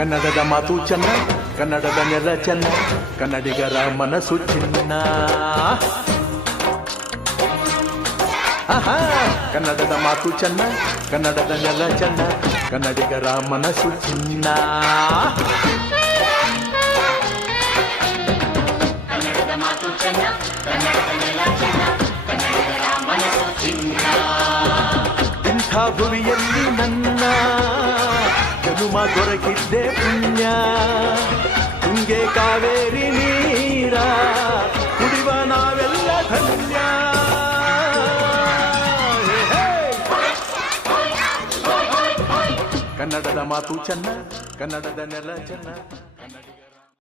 ಕನ್ನಡದ ಮಾತು ಚೆನ್ನ, ಕನ್ನಡದ ನೆಲ ಚೆನ್ನ, ಕನ್ನಡಿಗರ ಮನಸ್ಸು ಚಿನ್ನ. ಆಹಾ, ಕನ್ನಡದ ಮಾತು ಚೆನ್ನ, ಕನ್ನಡದ ನೆಲ ಚೆನ್ನ, ಕನ್ನಡಿಗರ ಮನಸ್ಸು ಚಿನ್ನ. ಕನ್ನಡದ ಮಾತು ಚೆನ್ನ, ಕನ್ನಡದ ನೆಲ ಚೆನ್ನ, ಕನ್ನಡಿಗರ ಮನಸ್ಸು ಚಿನ್ನ. ಇಂಥ ಭುವಿಯಲ್ಲಿ ನನ್ನ ಜನುಮ ದೊರಕಿದ್ದೆ ಪುಣ್ಯ. ತುಂಗೆ ಕಾವೇರಿ ನೀರ ಕುಡಿವ ನಾವೆಲ್ಲ ಧನ್ಯ. ಕನ್ನಡದ ಮಾತು ಚೆನ್ನ, ಕನ್ನಡದ ನೆಲ ಚೆನ್ನ.